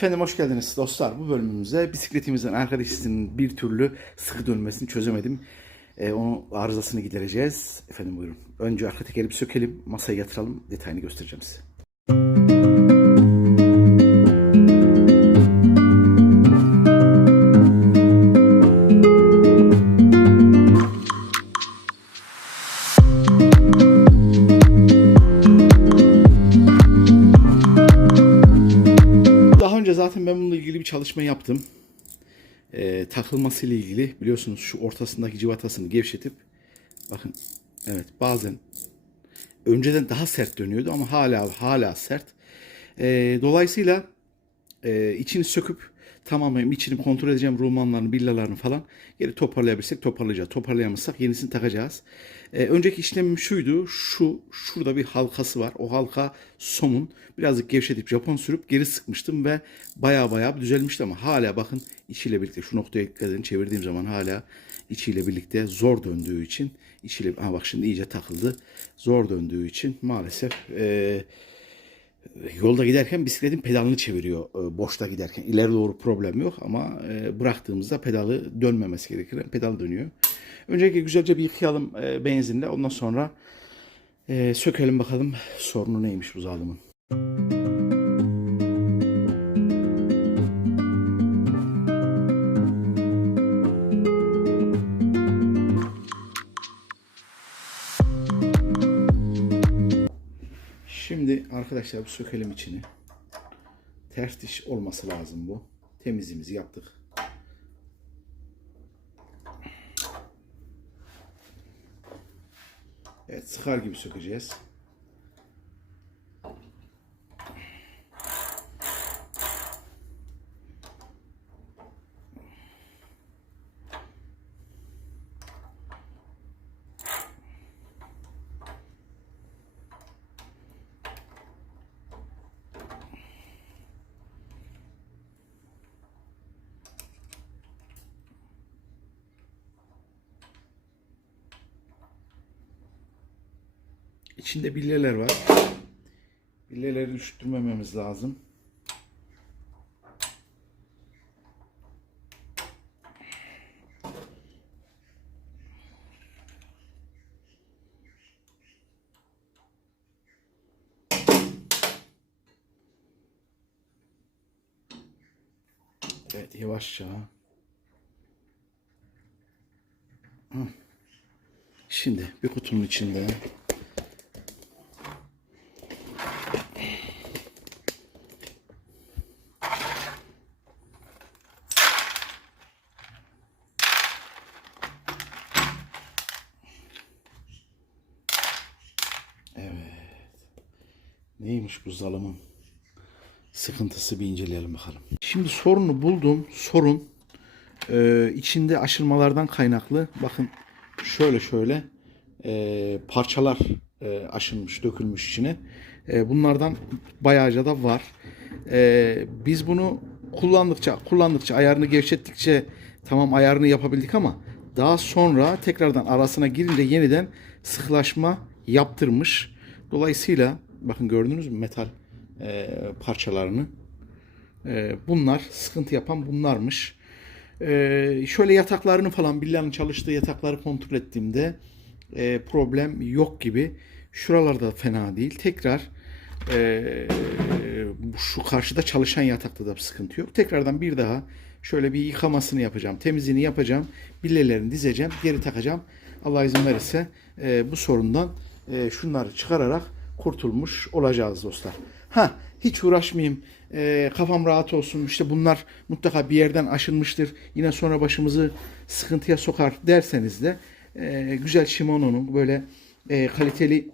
Efendim hoş geldiniz dostlar. Bu bölümümüzde bisikletimizin arka dişlisinin bir türlü sıkı dönmesini çözemedim. Ee, onun arızasını gidereceğiz. Efendim buyurun. Önce arka tekeri bir sökelim, masaya yatıralım, detayını göstereceğim size. Çalışma yaptım. Ee, takılması ile ilgili biliyorsunuz şu ortasındaki civatasını gevşetip bakın evet bazen önceden daha sert dönüyordu ama hala hala sert. Ee, dolayısıyla e, içini söküp tamamen içini kontrol edeceğim rulmanlarını, billalarını falan geri toparlayabilirsek toparlayacağız. Toparlayamazsak yenisini takacağız. Ee, önceki işlemim şuydu. Şu şurada bir halkası var. O halka somun. Birazcık gevşetip Japon sürüp geri sıkmıştım ve baya baya düzelmişti ama hala bakın içiyle birlikte şu noktaya dikkat çevirdiğim zaman hala içiyle birlikte zor döndüğü için içiyle ha bak şimdi iyice takıldı. Zor döndüğü için maalesef eee yolda giderken bisikletin pedalını çeviriyor e, boşta giderken. İleri doğru problem yok ama e, bıraktığımızda pedalı dönmemesi gerekir. Pedal dönüyor. Öncelikle güzelce bir yıkayalım e, benzinle. Ondan sonra sökelim bakalım sorunu neymiş bu zalimin. Şimdi arkadaşlar bir sökelim içini. Ters diş olması lazım bu. Temizliğimizi yaptık. Evet sıkar gibi sökeceğiz. İçinde billeler var. Billeleri düşürmememiz lazım. Evet yavaşça. Şimdi bir kutunun içinde Neymiş bu zalımın sıkıntısı bir inceleyelim bakalım. Şimdi sorunu buldum. Sorun e, içinde aşırmalardan kaynaklı. Bakın şöyle şöyle e, parçalar e, aşınmış, dökülmüş içine. E, bunlardan bayağıca da var. E, biz bunu kullandıkça, kullandıkça, ayarını gevşettikçe tamam ayarını yapabildik ama daha sonra tekrardan arasına girince yeniden sıklaşma yaptırmış. Dolayısıyla bakın gördünüz mü metal e, parçalarını. E, bunlar sıkıntı yapan bunlarmış. E, şöyle yataklarını falan Billa'nın çalıştığı yatakları kontrol ettiğimde e, problem yok gibi. Şuralarda fena değil. Tekrar e, şu karşıda çalışan yatakta da sıkıntı yok. Tekrardan bir daha şöyle bir yıkamasını yapacağım. Temizliğini yapacağım. Billelerini dizeceğim. Geri takacağım. Allah izin verirse e, bu sorundan e, şunları çıkararak kurtulmuş olacağız dostlar. Ha hiç uğraşmayayım. E, kafam rahat olsun. İşte bunlar mutlaka bir yerden aşınmıştır. Yine sonra başımızı sıkıntıya sokar derseniz de e, güzel Shimano'nun böyle e, kaliteli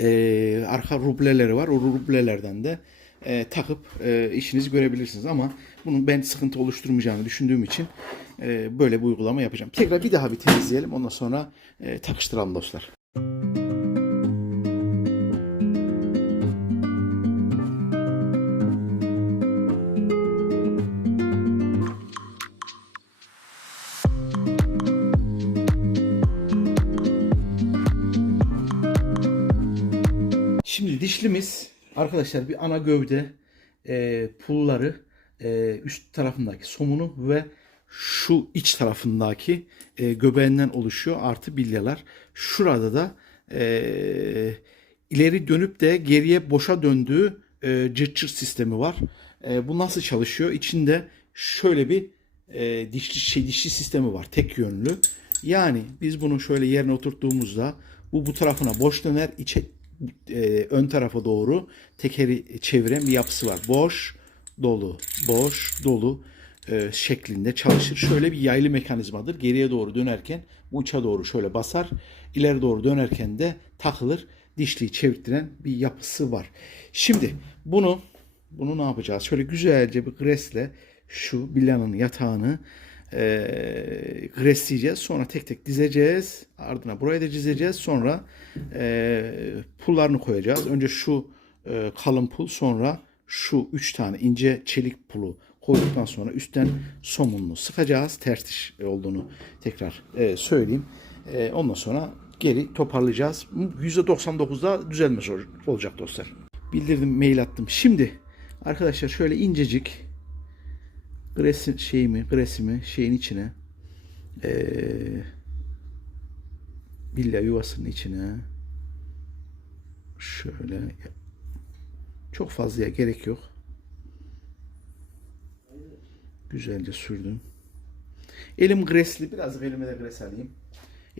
e, arka rubleleri var. O rublelerden de e, takıp e, işinizi görebilirsiniz. Ama bunun ben sıkıntı oluşturmayacağını düşündüğüm için e, böyle bir uygulama yapacağım. Tekrar bir daha bir temizleyelim. Ondan sonra e, takıştıralım dostlar. Dişlimiz arkadaşlar bir ana gövde e, pulları e, üst tarafındaki somunu ve şu iç tarafındaki e, göbeğinden oluşuyor artı bilyalar. Şurada da e, ileri dönüp de geriye boşa döndüğü e, cırt cırt sistemi var. E, bu nasıl çalışıyor? İçinde şöyle bir e, dişli şey dişli sistemi var. Tek yönlü. Yani biz bunu şöyle yerine oturttuğumuzda bu bu tarafına boş döner, içe e, ön tarafa doğru tekeri çeviren bir yapısı var. Boş, dolu, boş, dolu e, şeklinde çalışır. Şöyle bir yaylı mekanizmadır. Geriye doğru dönerken uça doğru şöyle basar. İleri doğru dönerken de takılır. Dişliyi çevirtiren bir yapısı var. Şimdi bunu bunu ne yapacağız? Şöyle güzelce bir gresle şu billanın yatağını e, gresleyeceğiz. Sonra tek tek dizeceğiz. Ardına burayı da dizeceğiz. Sonra e, pullarını koyacağız. Önce şu e, kalın pul sonra şu üç tane ince çelik pulu koyduktan sonra üstten somununu sıkacağız. Ters diş olduğunu tekrar e, söyleyeyim. E, ondan sonra geri toparlayacağız. %99'da düzelme olacak dostlar. Bildirdim, mail attım. Şimdi arkadaşlar şöyle incecik Gresi şeyimi, gresimi şeyin içine eee billa yuvasının içine şöyle çok fazlaya gerek yok. Güzelce sürdüm. Elim gresli. Biraz elime de gres alayım.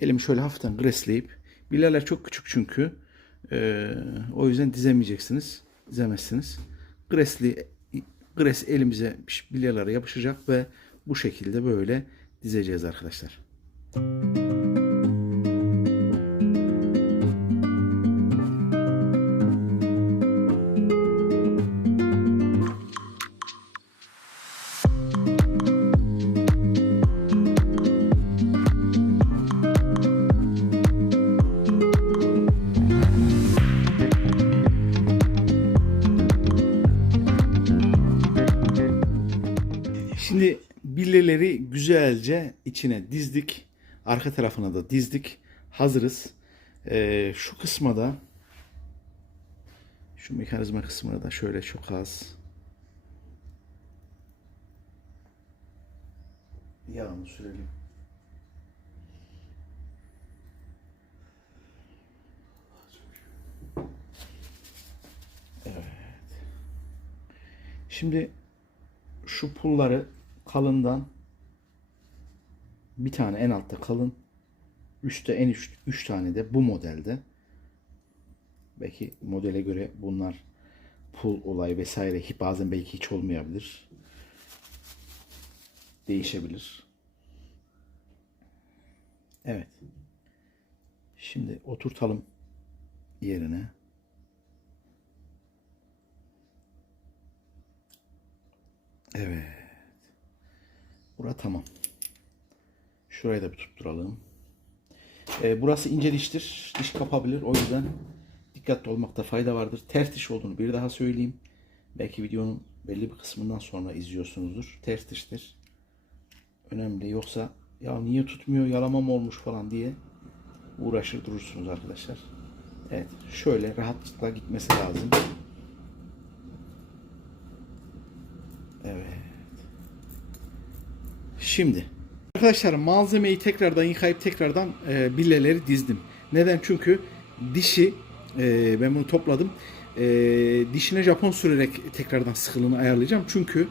Elimi şöyle hafiften gresleyip billalar çok küçük çünkü. Eee, o yüzden dizemeyeceksiniz. Dizemezsiniz. Gresli Gres elimize bilyalara yapışacak ve bu şekilde böyle dizeceğiz arkadaşlar. Şimdi bilyeleri güzelce içine dizdik. Arka tarafına da dizdik. Hazırız. Ee, şu kısma da şu mekanizma kısmına da şöyle çok az yağını sürelim. Evet. Şimdi şu pulları kalından bir tane en altta kalın üstte en üst üç tane de bu modelde. Belki modele göre bunlar pul olayı vesaire bazen belki hiç olmayabilir. Değişebilir. Evet. Şimdi oturtalım yerine Evet. Bura tamam. Şurayı da bir tutturalım. Ee, burası ince diştir. Diş kapabilir. O yüzden dikkatli olmakta fayda vardır. Ters diş olduğunu bir daha söyleyeyim. Belki videonun belli bir kısmından sonra izliyorsunuzdur. Ters diştir. Önemli. Yoksa ya niye tutmuyor, yalama mı olmuş falan diye uğraşır durursunuz arkadaşlar. Evet. Şöyle rahatlıkla gitmesi lazım. Evet. Şimdi arkadaşlar malzemeyi tekrardan yıkayıp tekrardan e, billeleri dizdim. Neden? Çünkü dişi e, ben bunu topladım. E, dişine Japon sürerek tekrardan sıkılığını ayarlayacağım. Çünkü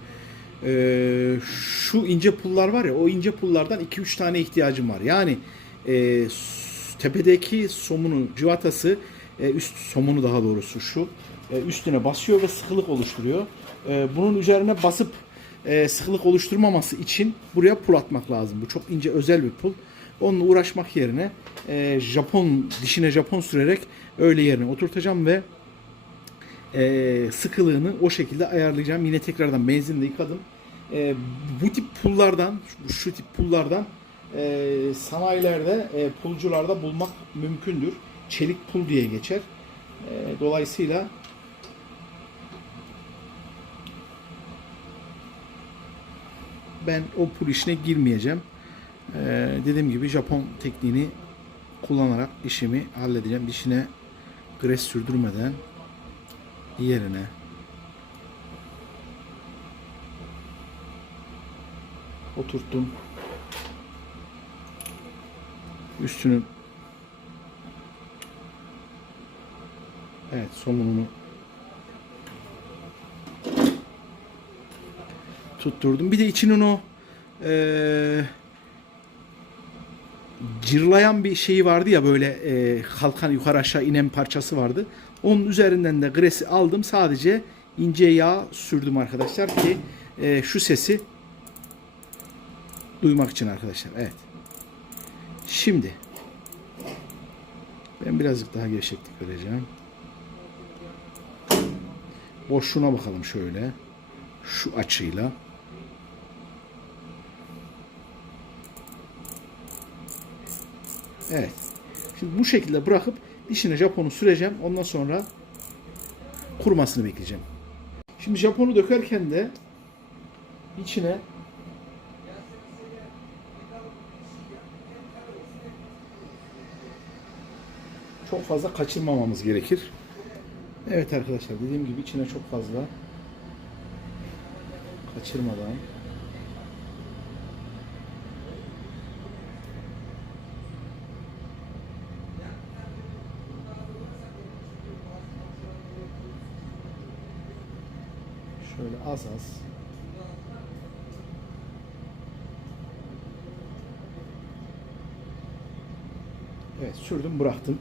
e, şu ince pullar var ya o ince pullardan 2-3 tane ihtiyacım var. Yani e, tepedeki somunu, civatası e, üst somunu daha doğrusu şu e, üstüne basıyor ve sıkılık oluşturuyor. E, bunun üzerine basıp e, sıkılık oluşturmaması için buraya pul atmak lazım. Bu çok ince özel bir pul. Onunla uğraşmak yerine e, Japon dişine Japon sürerek öyle yerine oturtacağım ve e, sıkılığını o şekilde ayarlayacağım. Yine tekrardan benzinle yıkadım. E, bu tip pullardan, şu, tip pullardan e, sanayilerde, pulcularda bulmak mümkündür. Çelik pul diye geçer. Dolayısıyla ben o pul işine girmeyeceğim. Ee, dediğim gibi Japon tekniğini kullanarak işimi halledeceğim. Dişine gres sürdürmeden yerine oturttum. Üstünün evet somununu tutturdum. Bir de içinin o eee cırlayan bir şeyi vardı ya böyle e, halkan yukarı aşağı inen parçası vardı. Onun üzerinden de gresi aldım. Sadece ince yağ sürdüm arkadaşlar ki e, şu sesi duymak için arkadaşlar. Evet. Şimdi ben birazcık daha gevşeklik vereceğim. Boşluğuna bakalım şöyle. Şu açıyla. Evet. Şimdi bu şekilde bırakıp dişine Japon'u süreceğim. Ondan sonra kurumasını bekleyeceğim. Şimdi Japon'u dökerken de içine çok fazla kaçırmamamız gerekir. Evet arkadaşlar dediğim gibi içine çok fazla kaçırmadan Şöyle az az. Evet sürdüm bıraktım.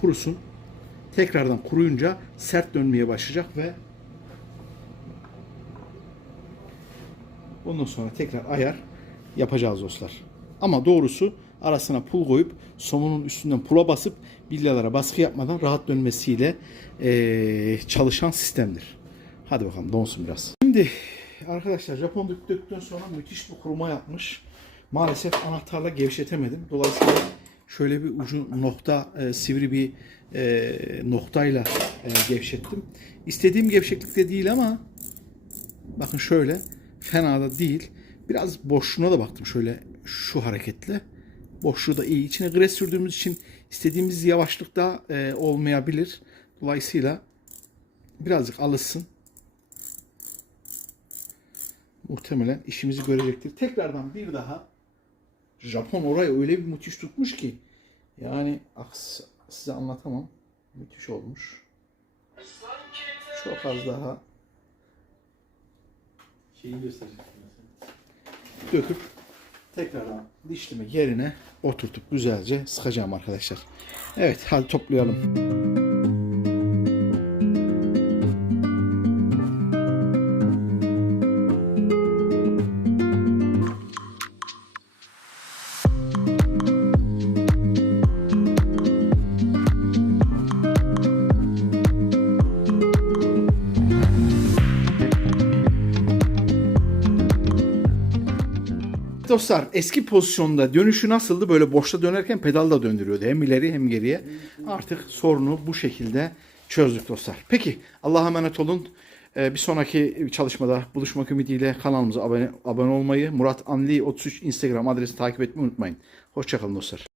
Kurusun. Tekrardan kuruyunca sert dönmeye başlayacak ve ondan sonra tekrar ayar yapacağız dostlar. Ama doğrusu arasına pul koyup somunun üstünden pula basıp bilyalara baskı yapmadan rahat dönmesiyle eee, çalışan sistemdir. Hadi bakalım donsun biraz. Şimdi arkadaşlar Japon döktükten sonra müthiş bir kuruma yapmış. Maalesef anahtarla gevşetemedim. Dolayısıyla şöyle bir ucu nokta e, sivri bir e, noktayla e, gevşettim. İstediğim gevşeklikte değil ama bakın şöyle fena da değil. Biraz boşluğuna da baktım şöyle şu hareketle. Boşluğu da iyi. İçine gres sürdüğümüz için istediğimiz yavaşlıkta e, olmayabilir. Dolayısıyla birazcık alışsın muhtemelen işimizi görecektir. Tekrardan bir daha Japon orayı öyle bir müthiş tutmuş ki yani aks- size anlatamam. Müthiş olmuş. Çok az daha Şeyi gösterecektim döküp tekrardan dişlimi yerine oturtup güzelce sıkacağım arkadaşlar. Evet hadi toplayalım. Dostlar eski pozisyonda dönüşü nasıldı? Böyle boşta dönerken pedalla döndürüyordu. Hem ileri hem geriye. Artık sorunu bu şekilde çözdük dostlar. Peki Allah'a emanet olun. Ee, bir sonraki çalışmada buluşmak ümidiyle kanalımıza abone, abone olmayı, Murat Anli 33 Instagram adresi takip etmeyi unutmayın. Hoşçakalın dostlar.